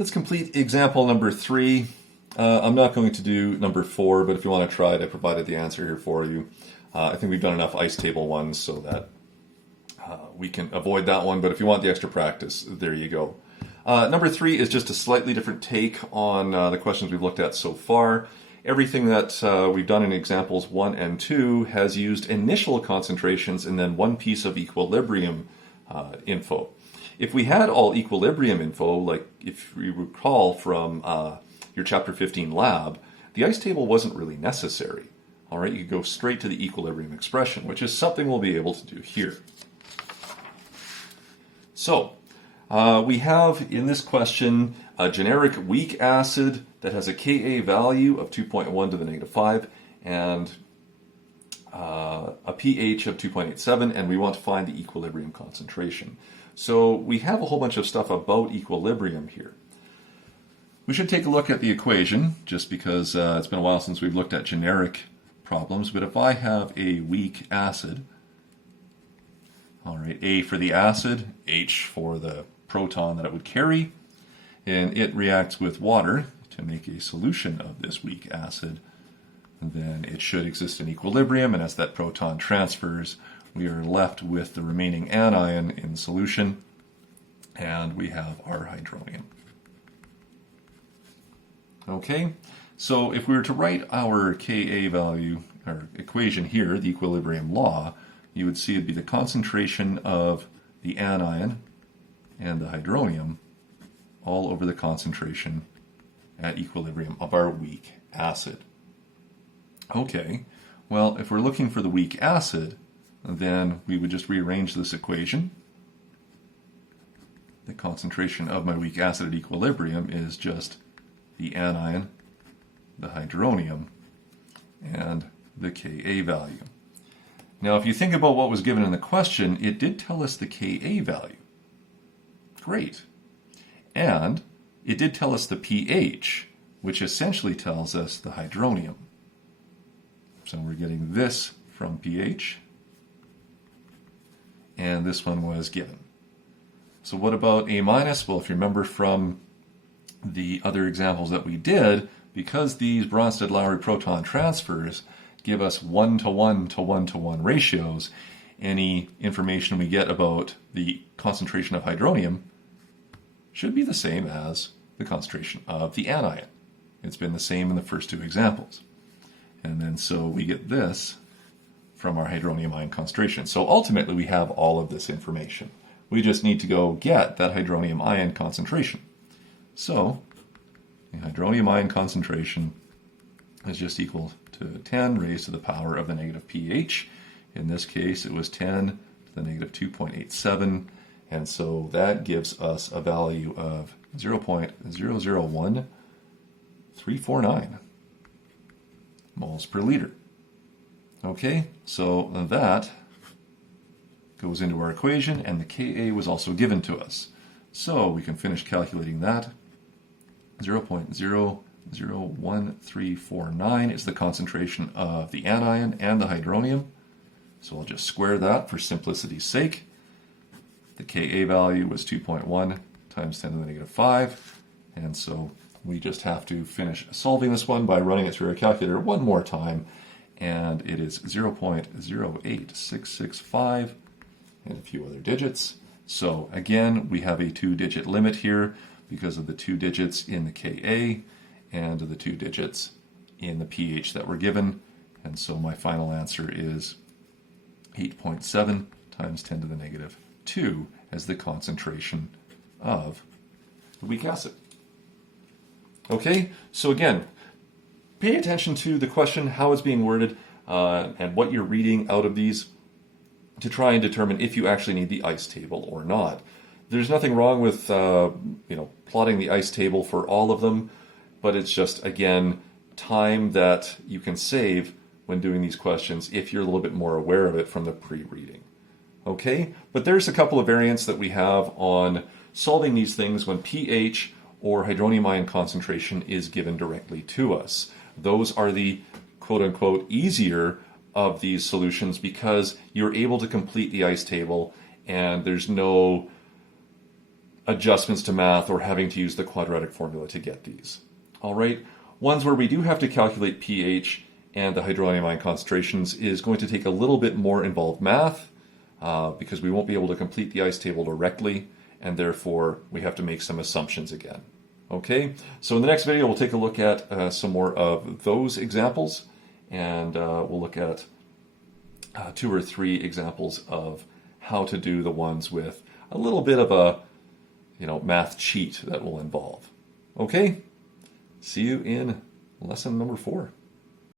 Let's complete example number 3. I'm not going to do number 4, but if you want to try it, I provided the answer here for you. I think we've done enough ice table ones so that we can avoid that one, but if you want the extra practice, there you go. Number 3 is just a slightly different take on the questions we've looked at so far. Everything that we've done in examples 1 and 2 has used initial concentrations and then one piece of equilibrium info. If we had all equilibrium info, like if you recall from your chapter 15 lab, the ice table wasn't really necessary. All right, you could go straight to the equilibrium expression, which is something we'll be able to do here. So, we have in this question a generic weak acid that has a Ka value of 2.1 to the negative 5 and a pH of 2.87, and we want to find the equilibrium concentration. So we have a whole bunch of stuff about equilibrium here. We should take a look at the equation, just because it's been a while since we've looked at generic problems, but if I have a weak acid, all right, A for the acid, H for the proton that it would carry, and it reacts with water to make a solution of this weak acid, then it should exist in equilibrium, and as that proton transfers, we are left with the remaining anion in solution, and we have our hydronium. Okay, so if we were to write our Ka value, or equation here, the equilibrium law, you would see it'd be the concentration of the anion and the hydronium all over the concentration at equilibrium of our weak acid. Okay, well, if we're looking for the weak acid, then we would just rearrange this equation. The concentration of my weak acid at equilibrium is just the anion, the hydronium, and the Ka value. Now, if you think about what was given in the question, it did tell us the Ka value. Great. And it did tell us the pH, which essentially tells us the hydronium. So we're getting this from pH, and this one was given. So what about A minus? Well, if you remember from the other examples that we did, because these Bronsted-Lowry proton transfers give us 1-to-1 to 1-to-1 ratios, any information we get about the concentration of hydronium should be the same as the concentration of the anion. It's been the same in the first 2 examples. And then so we get this from our hydronium ion concentration. So ultimately we have all of this information. We just need to go get that hydronium ion concentration. So the hydronium ion concentration is just equal to 10 raised to the power of the negative pH. In this case it was 10 to the negative 2.87, and so that gives us a value of 0.001349 moles per liter. Okay, so that goes into our equation, and the Ka was also given to us. So we can finish calculating that. 0.001349 is the concentration of the anion and the hydronium. So I'll just square that for simplicity's sake. The Ka value was 2.1 times 10 to the negative 5, and so we just have to finish solving this one by running it through our calculator one more time, and it is 0.08665 and a few other digits. So again, we have a 2-digit limit here because of the 2 digits in the Ka and the 2 digits in the pH that were given, and so my final answer is 8.7 times 10 to the negative 2 as the concentration of the weak acid. Okay, so again, pay attention to the question, how it's being worded, and what you're reading out of these to try and determine if you actually need the ice table or not. There's nothing wrong with plotting the ice table for all of them, but it's just, again, time that you can save when doing these questions if you're a little bit more aware of it from the pre-reading. Okay, but there's a couple of variants that we have on solving these things when pH or hydronium ion concentration is given directly to us. Those are the quote-unquote easier of these solutions because you're able to complete the ice table and there's no adjustments to math or having to use the quadratic formula to get these. All right, ones where we do have to calculate pH and the hydronium ion concentrations is going to take a little bit more involved math because we won't be able to complete the ice table directly, and therefore we have to make some assumptions again. Okay, so in the next video we'll take a look at some more of those examples, and we'll look at 2 or 3 examples of how to do the ones with a little bit of a math cheat that will involve. Okay, see you in lesson number 4.